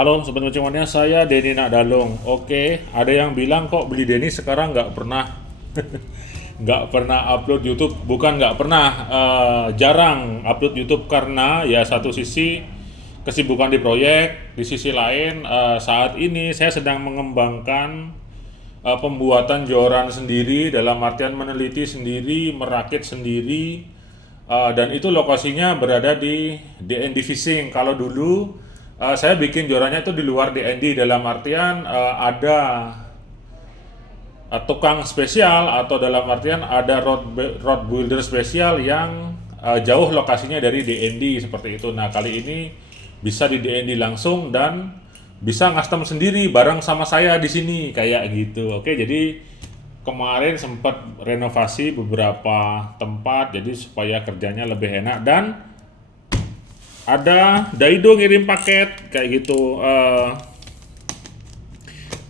Halo Sobat Mencuannya, saya Denny Nakdalung. Oke, ada yang bilang kok beli Denny sekarang nggak pernah nggak pernah upload YouTube. Bukan nggak pernah, jarang upload YouTube karena ya satu sisi kesibukan di proyek, di sisi lain saat ini saya sedang mengembangkan pembuatan joran sendiri, dalam artian meneliti sendiri, merakit sendiri, dan itu lokasinya berada di DND Fishing. Kalau dulu saya bikin jorannya itu di luar DND, dalam artian ada tukang spesial, atau dalam artian ada rod builder spesial yang jauh lokasinya dari DND seperti itu. Nah, kali ini bisa di DND langsung dan bisa custom sendiri bareng sama saya di sini kayak gitu. Oke, jadi kemarin sempat renovasi beberapa tempat jadi supaya kerjanya lebih enak, dan ada Daido ngirim paket kayak gitu.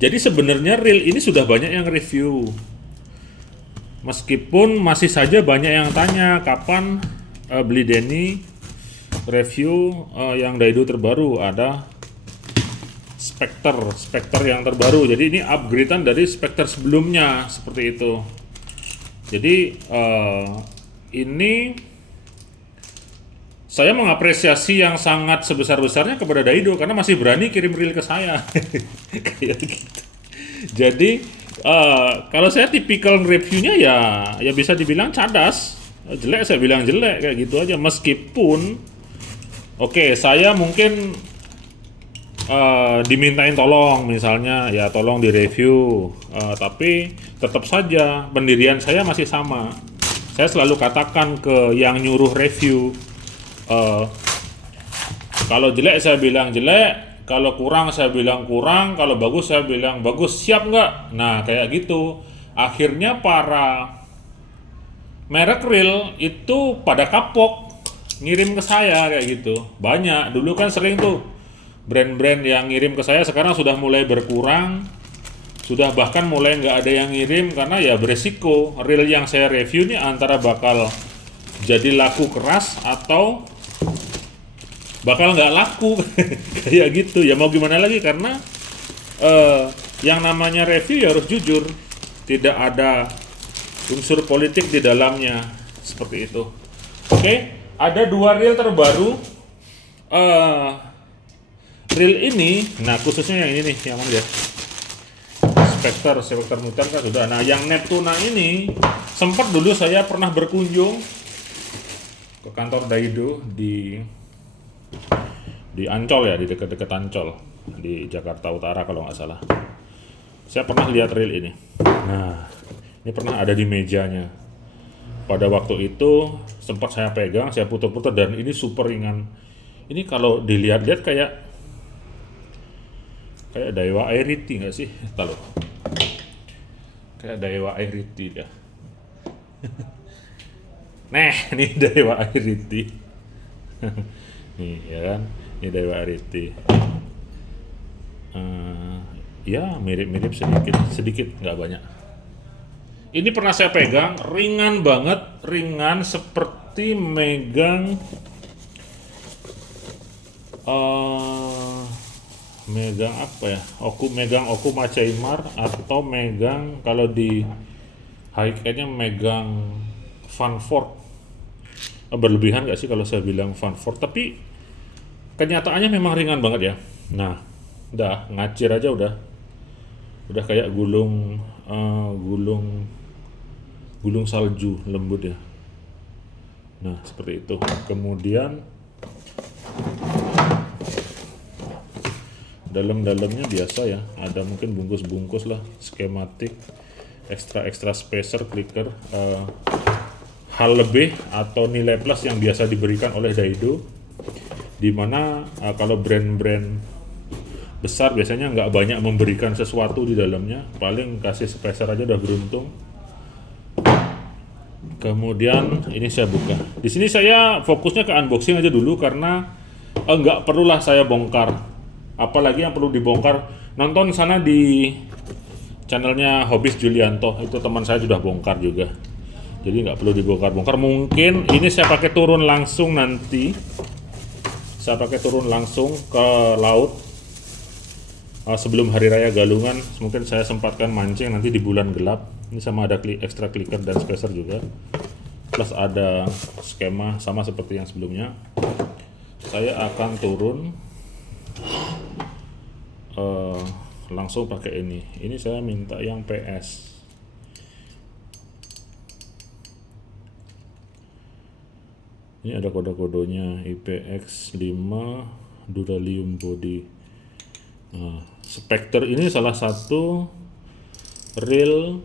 Jadi sebenarnya reel ini sudah banyak yang review, meskipun masih saja banyak yang tanya kapan beli Denny review yang Daido terbaru. Ada Spectre yang terbaru, jadi ini upgradean dari Spectre sebelumnya seperti itu. Jadi ini saya mengapresiasi yang sangat sebesar-besarnya kepada Daido karena masih berani kirim reel ke saya. Kayak gitu. Jadi kalau saya tipikal reviewnya ya bisa dibilang cadas, jelek saya bilang jelek kayak gitu aja. Meskipun oke, saya mungkin dimintain tolong, misalnya ya tolong direview, tapi tetap saja pendirian saya masih sama. Saya selalu katakan ke yang nyuruh review, kalau jelek saya bilang jelek, kalau kurang saya bilang kurang, kalau bagus saya bilang bagus, siap nggak? Nah kayak gitu. Akhirnya para merek reel itu pada kapok ngirim ke saya kayak gitu. Banyak, dulu kan sering tuh brand-brand yang ngirim ke saya, sekarang sudah mulai berkurang, sudah bahkan mulai nggak ada yang ngirim karena ya beresiko reel yang saya review ini antara bakal jadi laku keras atau bakal nggak laku. Kayak gitu ya, mau gimana lagi, karena yang namanya review ya harus jujur, tidak ada unsur politik di dalamnya seperti itu. Oke, ada dua reel terbaru. Reel ini, nah khususnya yang ini nih, yang mana ya? Spectre Mutant kan sudah. Nah, yang Neptuna ini sempat dulu saya pernah berkunjung ke kantor Daido di Ancol ya, di dekat-dekat Ancol di Jakarta Utara kalau nggak salah. Saya pernah lihat reel ini. Nah, ini pernah ada di mejanya. Pada waktu itu sempat saya pegang, saya putar-putar, dan ini super ringan. Ini kalau dilihat-lihat kayak Daiwa Airity nggak sih? Tahu? Kayak Daiwa Airity ya. Nah, ini Daiwa Airity. Nih ya kan, ini Daiwa Airity. Ya mirip-mirip sedikit nggak banyak. Ini pernah saya pegang, ringan banget, ringan seperti megang megang apa ya? Megang Oku Macaimar, atau megang kalau di high end-nya megang Vanford. Berlebihan nggak sih kalau saya bilang Vanford, tapi kenyataannya memang ringan banget ya. Nah, udah ngacir aja udah kayak gulung salju lembut ya. Nah seperti itu. Kemudian dalamnya biasa ya, ada mungkin bungkus lah, skematik, ekstra spacer, clicker, hal lebih atau nilai plus yang biasa diberikan oleh Daido, dimana kalau brand-brand besar biasanya nggak banyak memberikan sesuatu di dalamnya, paling kasih spacer aja udah beruntung. Kemudian ini saya buka. Di sini saya fokusnya ke unboxing aja dulu karena nggak perlulah saya bongkar. Apalagi yang perlu dibongkar, nonton sana di channelnya Hobis Julianto, itu teman saya sudah bongkar juga. Jadi nggak perlu dibongkar-bongkar. Mungkin ini saya pakai turun langsung nanti. Saya pakai turun langsung ke laut sebelum Hari Raya Galungan mungkin saya sempatkan mancing nanti di bulan gelap. Ini sama ada extra clicker dan spacer juga, plus ada skema sama seperti yang sebelumnya. Saya akan turun langsung pakai ini saya minta yang PS. Ini ada kode-kodenya, IPX5 Duralium Body. Nah, Spectre ini salah satu reel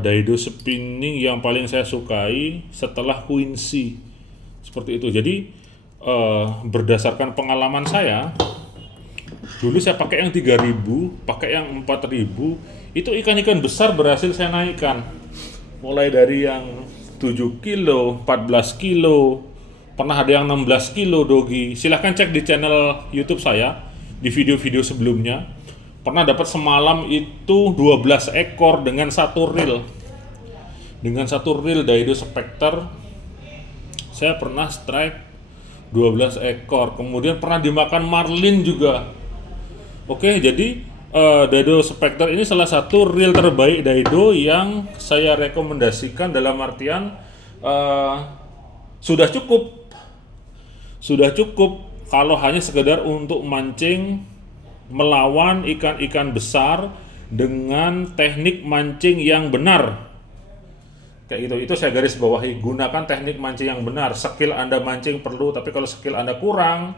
daido spinning yang paling saya sukai setelah Quincy, seperti itu. Jadi berdasarkan pengalaman saya, dulu saya pakai yang 3000, pakai yang 4000, itu ikan-ikan besar berhasil saya naikkan, mulai dari yang 7 kilo, 14 kilo, pernah ada yang 16 kilo dogi. Silahkan cek di channel YouTube saya, di video-video sebelumnya. Pernah dapat semalam itu 12 ekor dengan satu reel. Dengan satu reel Daido Spectre, saya pernah strike 12 ekor. Kemudian pernah dimakan marlin juga. Oke, jadi Daido Spectre ini salah satu reel terbaik Daido yang saya rekomendasikan, dalam artian sudah cukup kalau hanya sekedar untuk mancing melawan ikan-ikan besar dengan teknik mancing yang benar. Kayak gitu, itu saya garis bawahi, gunakan teknik mancing yang benar. Skill Anda mancing perlu, tapi kalau skill Anda kurang,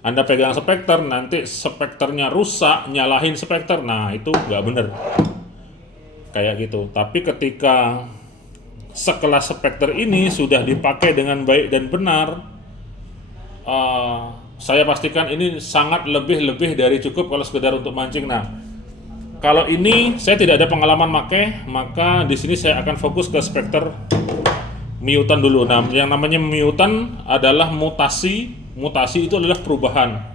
Anda pegang Spectre, nanti Spectre-nya rusak, nyalahin Spectre, nah itu nggak bener. Kayak gitu. Tapi ketika sekelas Spectre ini sudah dipakai dengan baik dan benar, saya pastikan ini sangat lebih dari cukup kalau sekedar untuk mancing. Nah, kalau ini saya tidak ada pengalaman pakai, maka di sini saya akan fokus ke Spectre Mutant dulu. Nah, yang namanya Mutant adalah mutasi itu adalah perubahan.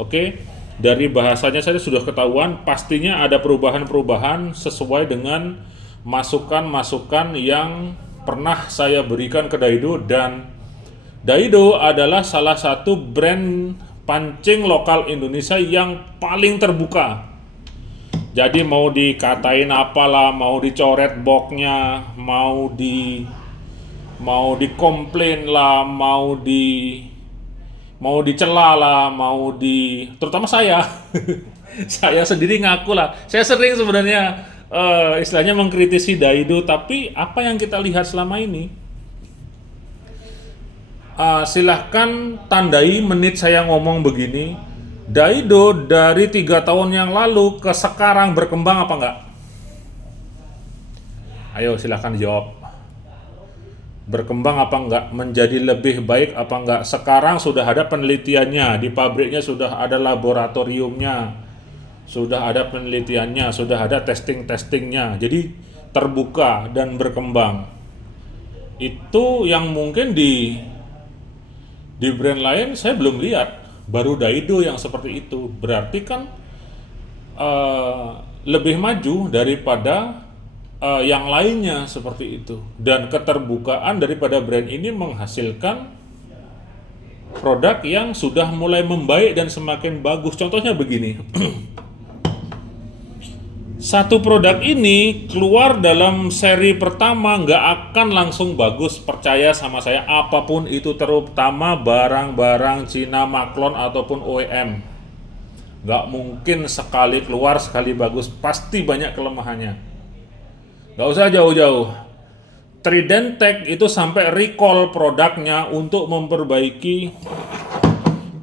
Oke, dari bahasanya saya sudah ketahuan, pastinya ada perubahan-perubahan sesuai dengan masukan-masukan yang pernah saya berikan ke Daido. Dan Daido adalah salah satu brand pancing lokal Indonesia yang paling terbuka. Jadi mau dikatain apalah, mau dicoret boxnya, mau dikomplain lah, mau dicela lah, terutama saya saya sendiri ngaku lah, saya sering sebenarnya istilahnya mengkritisi Daido, tapi apa yang kita lihat selama ini, silahkan tandai menit saya ngomong begini, Daido dari 3 tahun yang lalu ke sekarang berkembang apa enggak? Ayo silahkan jawab. Berkembang apa enggak? Menjadi lebih baik apa enggak? Sekarang sudah ada penelitiannya, di pabriknya sudah ada laboratoriumnya, sudah ada penelitiannya, sudah ada testing-testingnya. Jadi terbuka dan berkembang. Itu yang mungkin di brand lain saya belum lihat, baru Daido yang seperti itu. Berarti kan lebih maju daripada yang lainnya seperti itu. Dan keterbukaan daripada brand ini menghasilkan produk yang sudah mulai membaik dan semakin bagus. Contohnya begini, satu produk ini keluar dalam seri pertama nggak akan langsung bagus, percaya sama saya, apapun itu, terutama barang-barang Cina Maklon ataupun OEM. Nggak mungkin sekali keluar sekali bagus, pasti banyak kelemahannya. Nggak usah jauh-jauh, Trident Tech itu sampai recall produknya untuk memperbaiki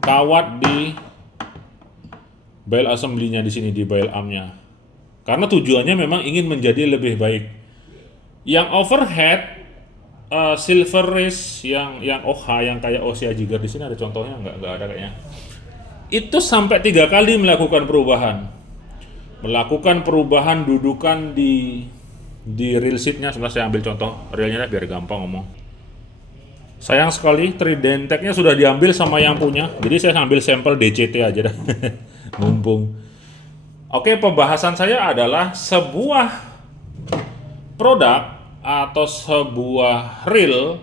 kawat di bail assembly-nya di sini, di bail arm-nya. Karena tujuannya memang ingin menjadi lebih baik. Yang overhead Silver Race yang OHA yang kayak Osea Jigger di sini ada contohnya, nggak ada kayaknya. Itu sampai 3 kali melakukan perubahan dudukan di reel seatnya. Sebentar saya ambil contoh reelnya biar gampang ngomong. Sayang sekali Trident Tech-nya sudah diambil sama yang punya, jadi saya ambil sampel DCT aja dah. Mumpung. Oke, pembahasan saya adalah sebuah produk atau sebuah reel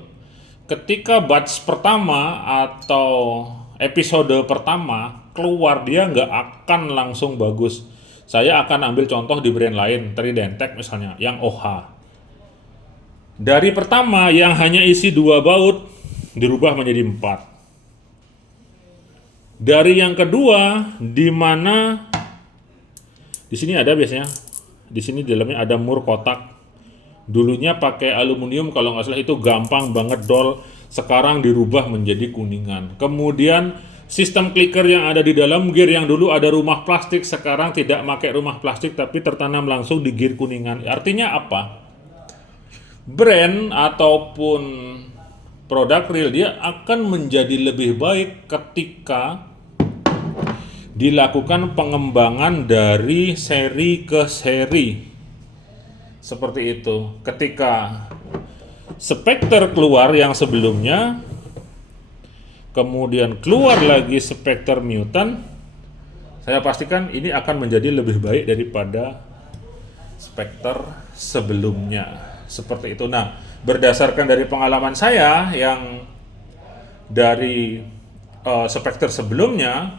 ketika batch pertama atau episode pertama keluar dia nggak akan langsung bagus. Saya akan ambil contoh di brand lain, Tridentec misalnya, yang OH. Dari pertama yang hanya isi 2 baut dirubah menjadi 4. Dari yang kedua, di mana di sini ada biasanya, di sini di dalamnya ada mur kotak. Dulunya pakai aluminium kalau nggak salah, itu gampang banget dol. Sekarang dirubah menjadi kuningan. Kemudian sistem clicker yang ada di dalam gear yang dulu ada rumah plastik, sekarang tidak pakai rumah plastik tapi tertanam langsung di gear kuningan. Artinya apa? Brand ataupun produk real dia akan menjadi lebih baik ketika dilakukan pengembangan dari seri ke seri. Seperti itu. Ketika Spectre keluar yang sebelumnya, kemudian keluar lagi Spectre Mutant, saya pastikan ini akan menjadi lebih baik daripada Spectre sebelumnya. Seperti itu. Nah, berdasarkan dari pengalaman saya yang dari Spectre sebelumnya,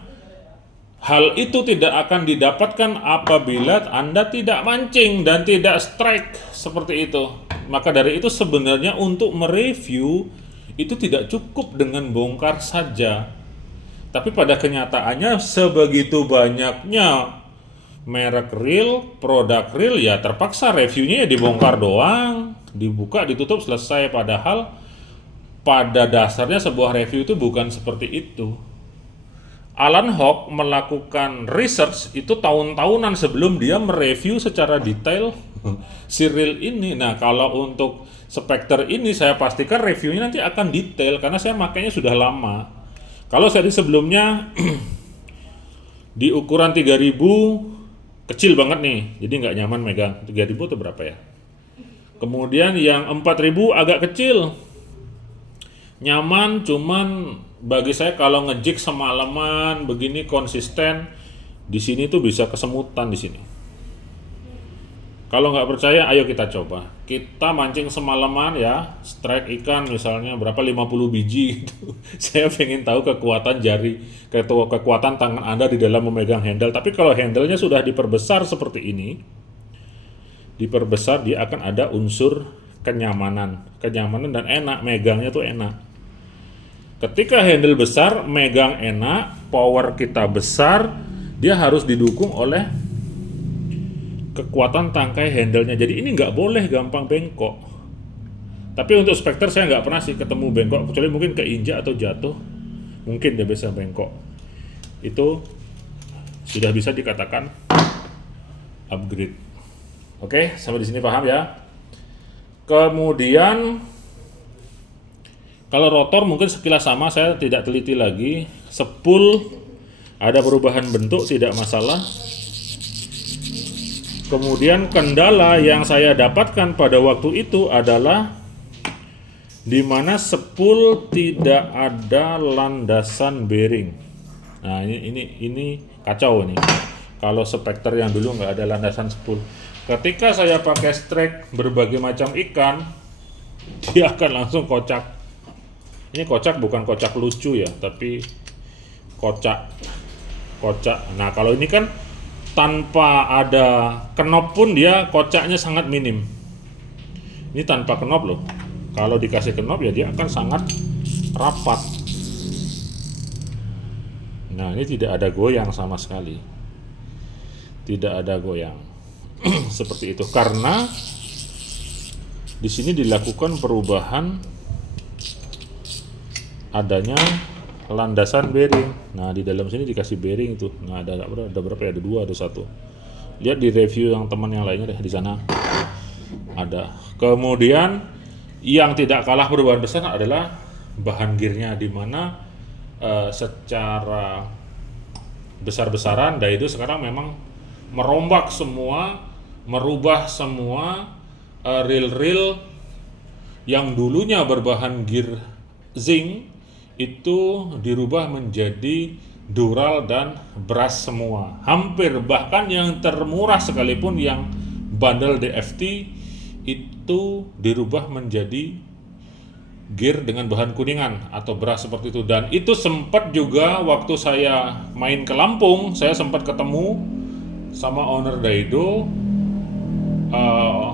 hal itu tidak akan didapatkan apabila Anda tidak mancing dan tidak strike seperti itu. Maka dari itu sebenarnya untuk mereview itu tidak cukup dengan bongkar saja. Tapi pada kenyataannya sebegitu banyaknya merek real, produk real, ya terpaksa reviewnya ya dibongkar doang, dibuka, ditutup, selesai. Padahal pada dasarnya sebuah review itu bukan seperti itu. Alan Hawk melakukan research itu tahun-tahunan sebelum dia mereview secara detail si real ini. Nah, kalau untuk Spectre ini saya pastikan reviewnya nanti akan detail karena saya makainya sudah lama. Kalau seri sebelumnya di ukuran 3000 kecil banget nih, jadi nggak nyaman megang. 3000 atau berapa ya? Kemudian yang 4000 agak kecil, nyaman, cuman bagi saya kalau ngejig semalaman begini konsisten, di sini tuh bisa kesemutan di sini. Kalau nggak percaya, ayo kita coba. Kita mancing semalaman ya, strike ikan misalnya berapa 50 biji gitu. Saya pengen tahu kekuatan jari, kekuatan tangan Anda di dalam memegang handle. Tapi kalau handlenya sudah diperbesar seperti ini, diperbesar, dia akan ada unsur kenyamanan dan enak, megangnya tuh enak. Ketika handle besar, megang enak, power kita besar, dia harus didukung oleh kekuatan tangkai handle-nya. Jadi ini nggak boleh gampang bengkok. Tapi untuk Spectre saya nggak pernah sih ketemu bengkok, kecuali mungkin keinjak atau jatuh, mungkin dia bisa bengkok. Itu sudah bisa dikatakan upgrade. Oke, sampai di sini paham ya. Kemudian kalau rotor mungkin sekilas sama, saya tidak teliti lagi. Spool ada perubahan bentuk, tidak masalah. Kemudian kendala yang saya dapatkan pada waktu itu adalah di mana spool tidak ada landasan bearing. Nah, ini kacau nih. Kalau Spectre yang dulu nggak ada landasan spool. Ketika saya pakai strike berbagai macam ikan, dia akan langsung kocak. Ini kocak bukan kocak lucu ya, tapi kocak. Nah, kalau ini kan tanpa ada knop pun dia kocaknya sangat minim. Ini tanpa knop loh. Kalau dikasih knop ya dia akan sangat rapat. Nah, ini tidak ada goyang sama sekali. Tidak ada goyang. Seperti itu karena di sini dilakukan perubahan adanya landasan bearing. Nah, di dalam sini dikasih bearing tuh. Nah, ada berapa ya? Ada 2 atau 1. Lihat di review yang teman yang lainnya deh, di sana ada. Kemudian yang tidak kalah perubahan besar adalah bahan gearnya, di mana secara besar-besaran Daido sekarang memang merombak semua, merubah semua reel-reel yang dulunya berbahan gear zinc itu dirubah menjadi dural dan brass semua. Hampir bahkan yang termurah sekalipun yang bandel DFT itu dirubah menjadi gear dengan bahan kuningan atau beras seperti itu. Dan itu sempat juga waktu saya main ke Lampung, saya sempat ketemu sama owner Daido. uh,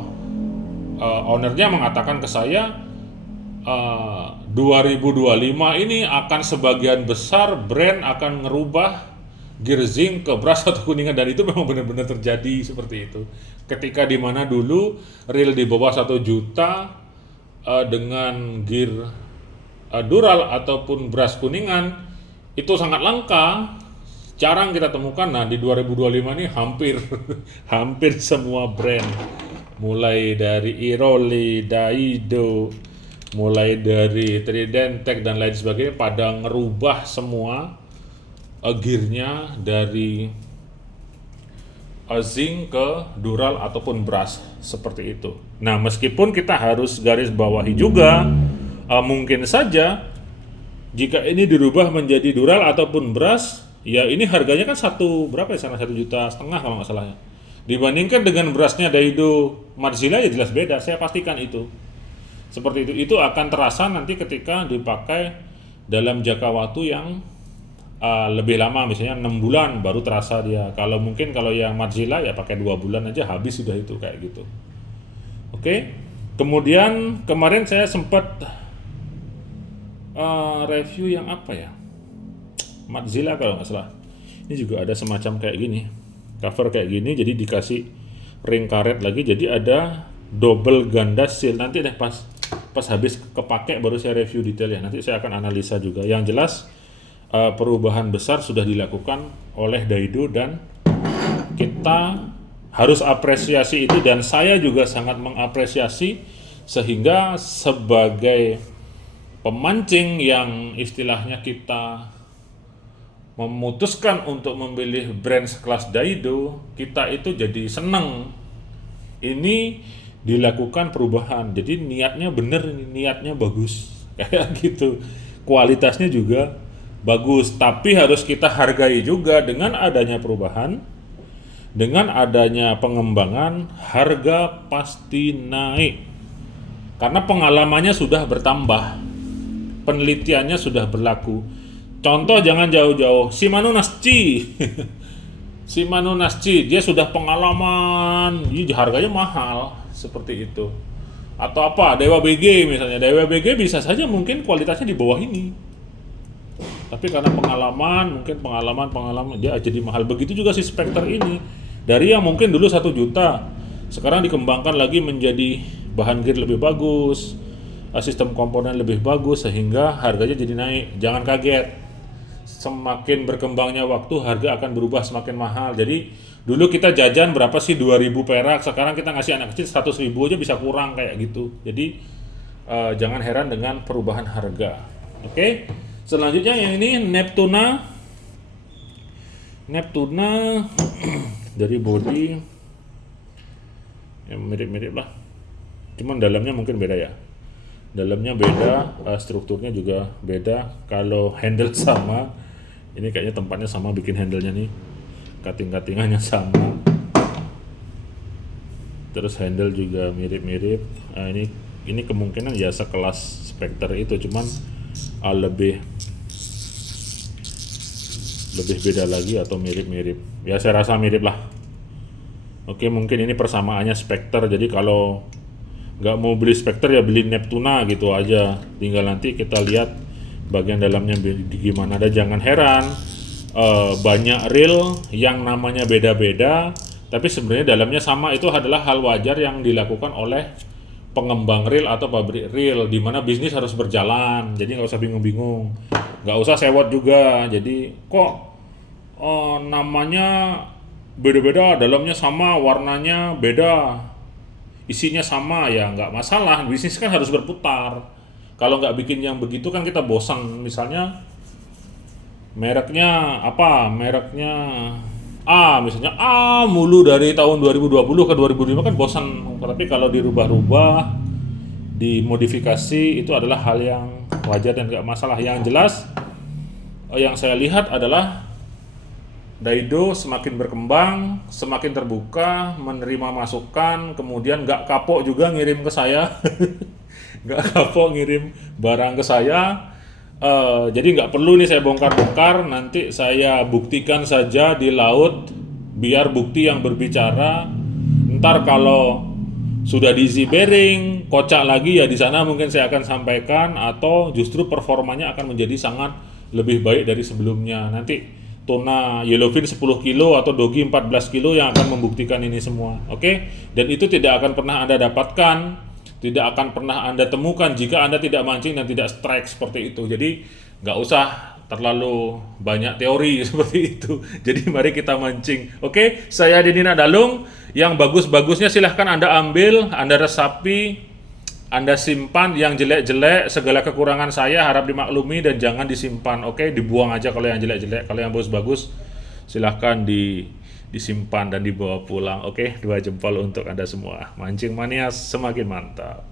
Ownernya mengatakan ke saya, 2025 ini akan sebagian besar brand akan ngerubah gear zinc ke beras atau kuningan, dan itu memang benar-benar terjadi seperti itu. Ketika di mana dulu reel di bawah 1 juta dengan gear Dural ataupun beras kuningan itu sangat langka, jarang kita temukan. Nah, di 2025 ini hampir hampir semua brand, mulai dari Iroli, Daido, mulai dari Tridentech dan lain sebagainya, pada ngerubah semua gearnya dari zinc ke dural ataupun beras seperti itu. Nah, meskipun kita harus garis bawahi juga, mungkin saja jika ini dirubah menjadi dural ataupun beras, ya ini harganya kan berapa ya sana, 1,5 juta kalau nggak salah ya. Dibandingkan dengan berasnya Daido Madzilla ya jelas beda, saya pastikan itu. Seperti itu. Itu akan terasa nanti ketika dipakai dalam jangka waktu yang lebih lama, misalnya 6 bulan baru terasa dia. Kalau yang Madzilla ya pakai 2 bulan aja habis sudah itu, kayak gitu. Oke. Kemudian kemarin saya sempat review yang apa ya? Madzilla kalau nggak salah. Ini juga ada semacam kayak gini. Cover kayak gini, jadi dikasih ring karet lagi, jadi ada double ganda seal. Nanti deh pas habis kepake baru saya review detail ya. Nanti saya akan analisa juga. Yang jelas perubahan besar sudah dilakukan oleh Daido dan kita harus apresiasi itu, dan saya juga sangat mengapresiasi, sehingga sebagai pemancing yang istilahnya kita memutuskan untuk memilih brand sekelas Daido, kita itu jadi senang ini dilakukan perubahan. Jadi niatnya bener, niatnya bagus kayak gitu, kualitasnya juga bagus. Tapi harus kita hargai juga, dengan adanya perubahan, dengan adanya pengembangan, harga pasti naik karena pengalamannya sudah bertambah, penelitiannya sudah berlaku. Contoh jangan jauh-jauh, Shimano Nasci Shimano Nasci, dia sudah pengalaman, harganya mahal seperti itu. Atau apa, Dewa BG misalnya, Dewa BG bisa saja mungkin kualitasnya di bawah ini, tapi karena pengalaman dia jadi mahal. Begitu juga si Spectre ini, dari yang mungkin dulu 1 juta sekarang dikembangkan lagi menjadi bahan gear lebih bagus, sistem komponen lebih bagus, sehingga harganya jadi naik. Jangan kaget, semakin berkembangnya waktu harga akan berubah semakin mahal. Jadi dulu kita jajan berapa sih, 2.000 perak, sekarang kita ngasih anak kecil 100.000 aja bisa kurang kayak gitu. Jadi jangan heran dengan perubahan harga. Oke. Selanjutnya yang ini Neptuna dari body yang mirip-mirip lah, cuman dalamnya mungkin beda ya. Dalamnya beda, strukturnya juga beda. Kalau handle sama, ini kayaknya tempatnya sama bikin handle-nya nih, cutting-cuttingannya sama, terus handle juga mirip-mirip. Ini kemungkinan ya sekelas Spectre itu, cuman lebih beda lagi atau mirip-mirip ya, saya rasa mirip lah. Oke, mungkin ini persamaannya Spectre, jadi kalau nggak mau beli Spectre ya beli Neptuna gitu aja, tinggal nanti kita lihat bagian dalamnya gimana. Ada, jangan heran banyak reel yang namanya beda-beda tapi sebenarnya dalamnya sama. Itu adalah hal wajar yang dilakukan oleh pengembang reel atau pabrik reel, di mana bisnis harus berjalan. Jadi nggak usah bingung-bingung, nggak usah sewot juga. Jadi kok namanya beda-beda, dalamnya sama, warnanya beda, isinya sama, ya nggak masalah. Bisnis kan harus berputar. Kalau nggak bikin yang begitu kan kita bosan. Misalnya mereknya apa? Mereknya A, misalnya A mulu dari tahun 2020 ke 2005 kan bosan. Tapi kalau dirubah-rubah, dimodifikasi, itu adalah hal yang wajar dan nggak masalah. Yang jelas yang saya lihat adalah Daido semakin berkembang, semakin terbuka, menerima masukan, kemudian nggak kapok juga ngirim ke saya nggak kapok ngirim barang ke saya. Jadi nggak perlu nih saya bongkar-bongkar, nanti saya buktikan saja di laut, biar bukti yang berbicara. Ntar kalau sudah diisi bearing, kocak lagi ya di sana mungkin saya akan sampaikan, atau justru performanya akan menjadi sangat lebih baik dari sebelumnya. Nanti tuna yellowfin 10 kilo atau dogi 14 kilo yang akan membuktikan ini semua. Oke? Dan itu tidak akan pernah Anda dapatkan, tidak akan pernah Anda temukan jika Anda tidak mancing dan tidak strike seperti itu. Jadi nggak usah terlalu banyak teori seperti itu. Jadi mari kita mancing. Oke, saya Denny Nadalung. Yang bagus-bagusnya silahkan Anda ambil, Anda resapi, Anda simpan. Yang jelek-jelek, segala kekurangan saya harap dimaklumi dan jangan disimpan. Oke, dibuang aja kalau yang jelek-jelek. Kalau yang bagus-bagus silahkan disimpan dan dibawa pulang. Oke, 2 jempol untuk Anda semua. Mancing mania semakin mantap.